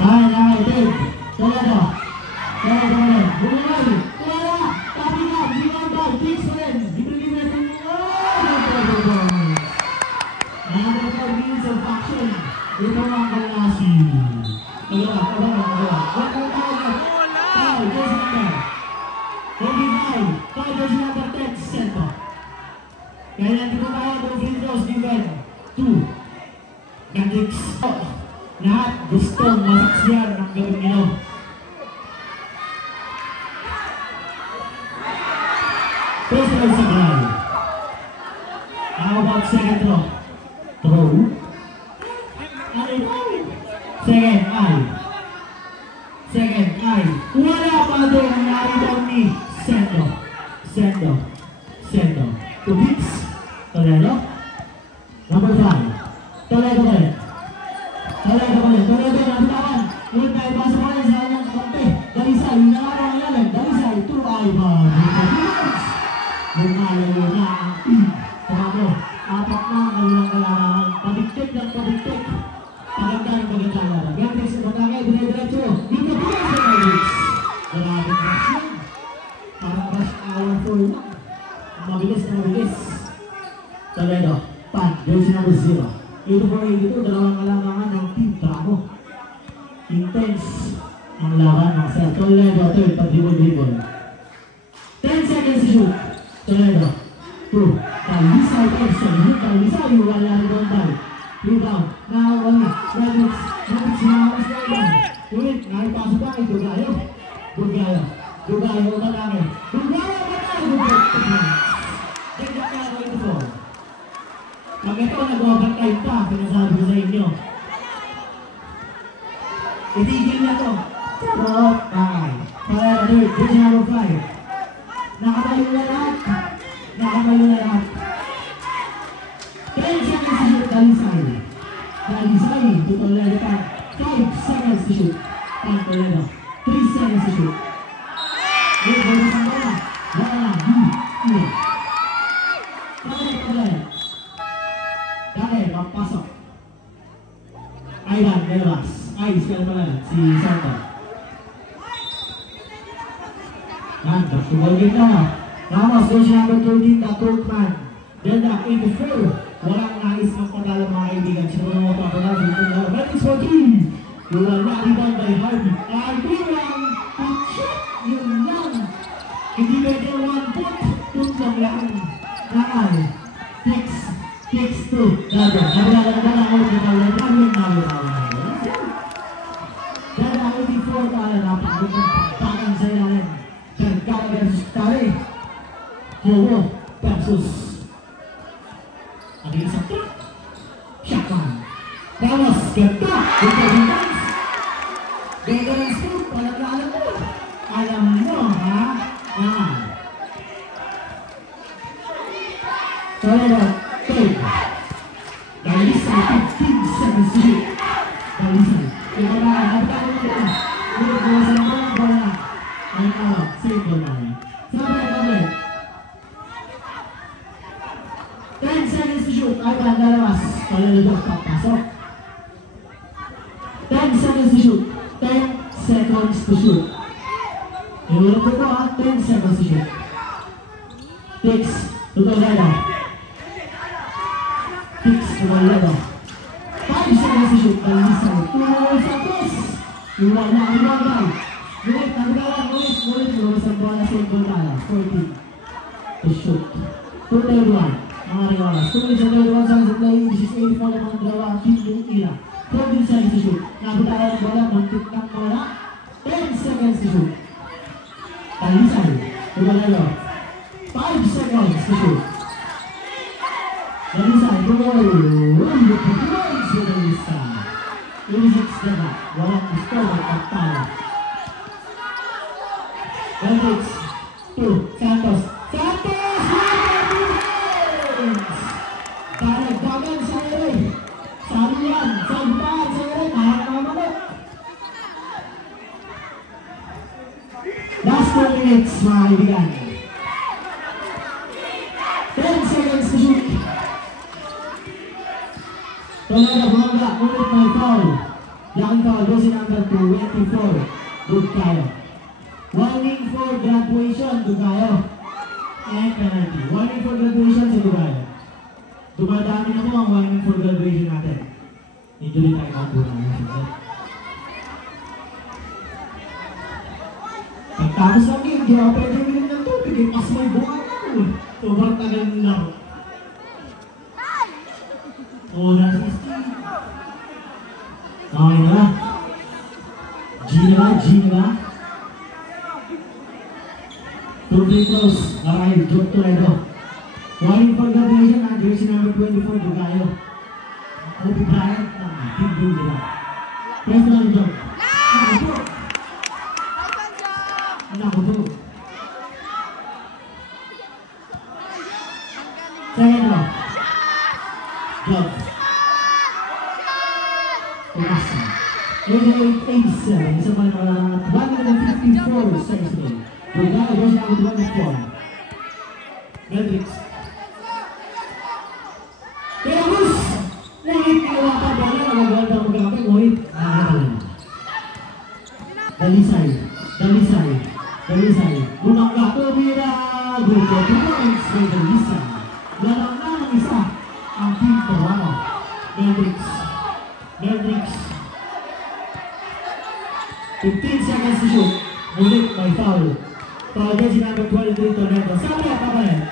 Ay, nakaitin. Toledo. Toledo. Bumulay. Wala. Tapi na. Binambay. Kicks pa rin. Libre-libre sa inyo. Nakakita means of action. Ito ang kalasi. Magawa. What ang tawag? Foul. There's number. 45. Foul. There's number 10. Center. Kaya nandito tayo ng free throws given. 2. Gandix. Lahat gustong masaksiyan ng gawin nyo. Personal supply. How about second throw? Throw. Second eye. Second eye. Wala pa doon. Narito ni Sendo. Sendo. Sendo. 2 hits. Toledo. Number 5. Toledo pa rin. Toledo pa rin. Toledo nabitawan. Yun tayo pa sa kanya sa kanyang kakampi. Dalisay. Yung nangarang ngayon. Dalisay. 2 eye pa. Lumalayo na ang team. Tama. Apat na ang kanilang kailangan. Pabigtik ng pabigtik. Paganda ng paganda. Gantix sa matangay. Dinay-diretso. Dito po sa Gantix. Maraming rush yan. Parang rush hour 4 lang. Mabilis na mabilis. Toledo. Pan. Jersey number 0. 84-82. Dalawang kalamangan ng team Bravo. Intense ang laban ng Sir Toledo. Third. Pag-dribble. 10 seconds to shoot. Toledo. 2. Talisay person. Talisay. Wala rin doon tayo. Rebound. Now, Radix. Radix sinakas na ilan. Ulit. Nakipasok ba kay Dugayo? Dugayo. Dugayo matangin. Dugayo matangin. Ganda ka ako ito. Pag ito nag-overtime pa, pinasabi ko sa inyo. Itigil na to. Drop. Ay. Para third. Jersey number 5. Nakatayo na lahat. Nakatayo na lahat. 10 seconds to shoot. Dalisay. Dalisay. To Toledo pa. 5 seconds to shoot. Pan Toledo. 3 seconds to shoot. Good. Good. Good. Wala. Good. Toledo. Dali. Magpasok. Ivan. Delvas. Ice. Kaya pala. Si Santo. Yan, basketball game na. Ramos, jersey number 13, the Turkman. Delta, 84. Walang nais magpadala mga kaibigan. Sino na mga papadala? Dito na. Radix 14. Wala rebound by Harvey. Harvey lang. Pag-shot. Yun lang. Hindi pwede 1 foot. Put lang lang. Nakal. 6-2. Delta. Nabila na ba ang ulit na ulit? Yun na ulit. Delta, 84. Napakagod ng pagpakan sa ilalim. Terkala versus Tari. Jowo versus ang isang truck. Shotgun. Ramos. Ganda. Ganda ng dance. Ganda ng scoop. Alam mo. Alam mo, ha? Toledo. Third. Dalisay. 15 seconds to shoot. Dalisay. Ito na. Nagtago mo na. Ito na sa mga bola. Ay na, save ball na. Sabi kami. 10 seconds to shoot. Ay ba, dalawas. Toledo papasok. 10 seconds to shoot. 10 seconds to shoot. Iulog ko ha, 10 seconds to shoot. 6 to Toledo. 6 to Toledo. 5 seconds to shoot. Dalisay. 2 seconds. Iwan na, iwan na. Ulit, nagdawan, ulit, sa bola sa Ibonala, 14 to shoot. 2-1, mga Riolas. Tuloy sa 2-1 sa play, this is 84 na mga dalawa, team yung ila. 14 seconds to shoot. Nabutaan ng bola, mantik ng bola. 10 seconds to shoot. Dalisay, Toledo. 5 seconds to shoot. Dalisay, Toledo. Tuloy sa Dalisay. 86 na ba? Walang gusto, magpagtala. Gantix, 2, Santos. Santos! Daragdagan sa ere. Sariyan, sagpaan sa ere. Nakakamanok. Last 4 minutes, mga kaibigan. 10 seconds to shoot. Toledo, Bangga, ulit may foul. Young foul, jersey number 24. Dugayo. Warning for graduation, Dugayo. And penalty. Warning for graduation sa Dugayo. Dumadami na po ang warning for graduation natin. Injury tayo ang buwan natin. Pagtapos lang yun, hindi ako pwede minom ng tubig. Mas may buwan ako. Sobrang tagal nila ako. Oras is okay na ba? G na ba? G na ba? Two free throws. Arrive. Joke to Edo. Warning for graduation na jersey number 24. Dugayo. Kobe Bryant. Big deal nila. Press na lang joke. Nako po. Nako po. Second row. Joke. Umasa. 88-87. Isa pa na 154 seconds to go. Dugayo goes down to 1-4. Matrix. Kaya Gus! Ngunit ginawa pa ba na nagaganda ang magkakapit? Ngunit nakakatalan. Dalisay. Dalisay. Dalisay. Unang katumira. Grupo 2 points kay Dalisay. Larang na ng isa ang team Toronto. Matrix. Matrix. 15 seconds to shoot. Ngunit may foul. Foul jersey number 23 Toronto. Sabi at papalit.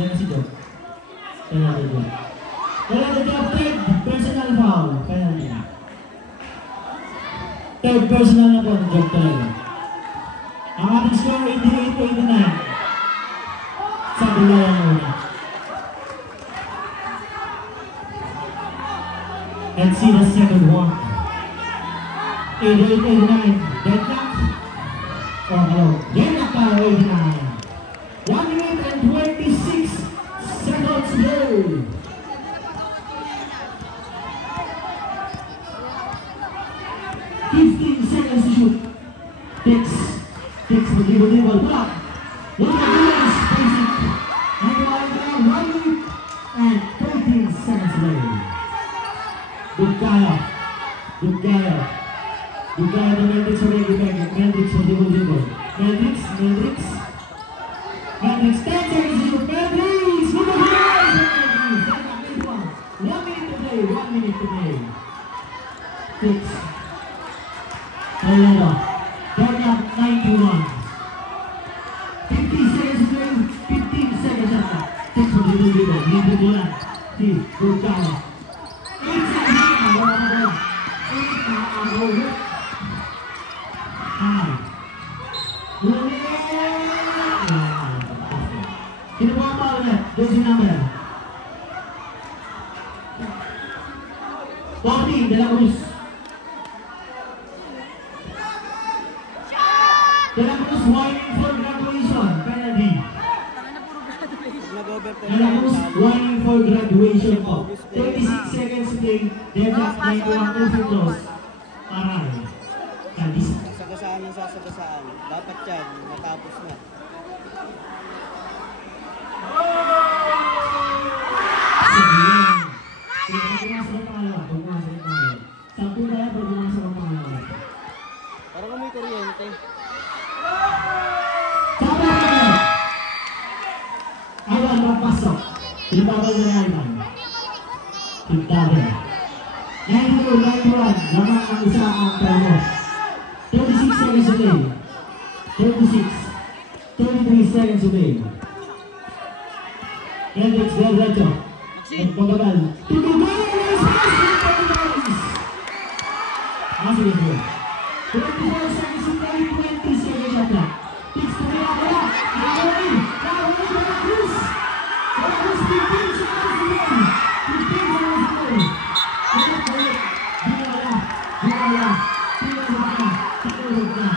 Yan na si Joe. Penalty Joe. Penalty Joe, third personal foul. Penalty. Third personal na po ng Joe talaga. Ang ating score 88-89. Sa bilayang una. Let's see the second one. 88-89. Dead knock. Oh, hello. Dead knock tayo 89. 1 minute and 26 seconds to go. 15 seconds to shoot. Takes the dribble. Block. One against basic. And 1 minute and 13 seconds to go. Dugayo. Dugayo to Matrix already back. Matrix for dribble. Matrix. Matrix, 10 seconds to shoot. Matrix! Good of guys! Matrix! 1 minute to play. 1 minute to play. 6. Toledo. Turn up 91. 50 seconds to play. 15 seconds after. 6 for dribble. Libre bola. See, good guy. 8 seconds after. 8 na ang over. 5. Sino po ang foul ulit? Jersey number 14, De La Cruz. De La Cruz, warning for graduation. Penalty. De La Cruz, warning for graduation po. 36 seconds to play. Deadlock 91 free throws. Aral. Kalis. Sagasaan ng sasagasaan. Dapat yan, matapos na. Parang kung may kuryente. Ivan magpasok. Pinababal na Ivan. Pintabal. 92-91. Lamang ang isa ang pramo. 36 seconds to play. 33 seconds to play. Hendrix del Reto. Pagbagal. Tutugalis! Masih itu. 24 seconds to play. 20 seconds after. Tips to play. Wala. Laway. De La Cruz. De La Cruz 15 seconds to play. 15 seconds to play. Balik. Dinala. Tinulog na.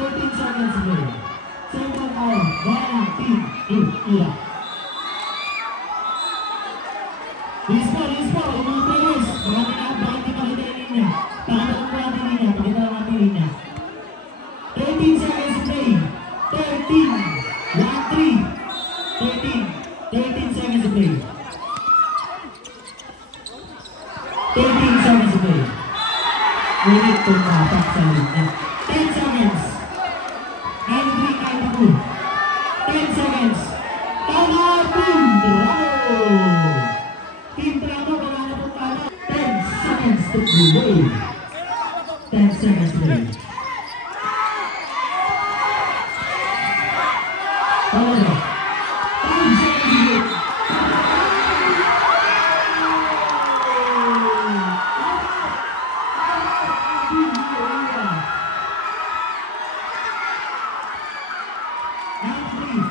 13 seconds to play. Second hour. Bola. Team. Iya. Lisbon. Yung mga players. Bakit di pakita yung linya? Pakita lang natin linya. 13 seconds to play. 13. 1-3. 13 seconds to play. Ngunit tumapak sa linya. 10 seconds. 93-92. 10 seconds. Time out, team Bravo! Team Bravo, wala na po tayo. 10 seconds to play. 10 seconds to play. Ano? 5 seconds to play.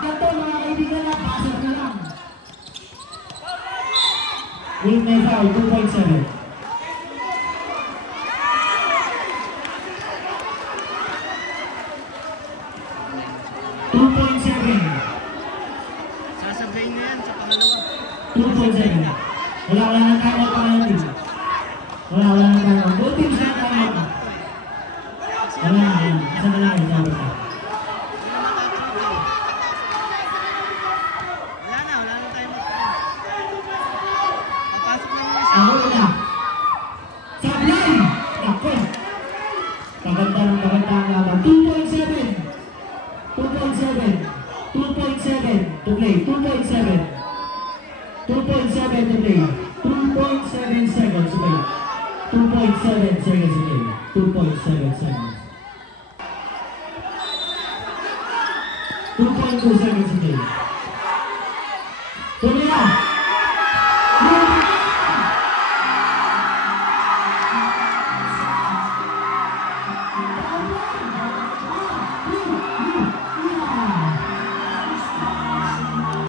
Ito mga kaibigan lang, pasok na lang. Wait, may foul, 2.7. 2.7. Sasabihin niya yan sa pangalawa. 2.7. Wala na tayo pa natin. Wala na tayo. Good teams na tayo. Wala na. Isa na lang. Isa na lang. Wala na tayo papasok na yung isa. Ako na. Sablay! Ako. Kaganda ng laban. 2.7. 2.7. 2.7 to play. 2.7. 2.7 to play. 2.7 seconds to play. 2.7 seconds to play. 2.7 seconds. 2.2 seconds to play. Tuloy na!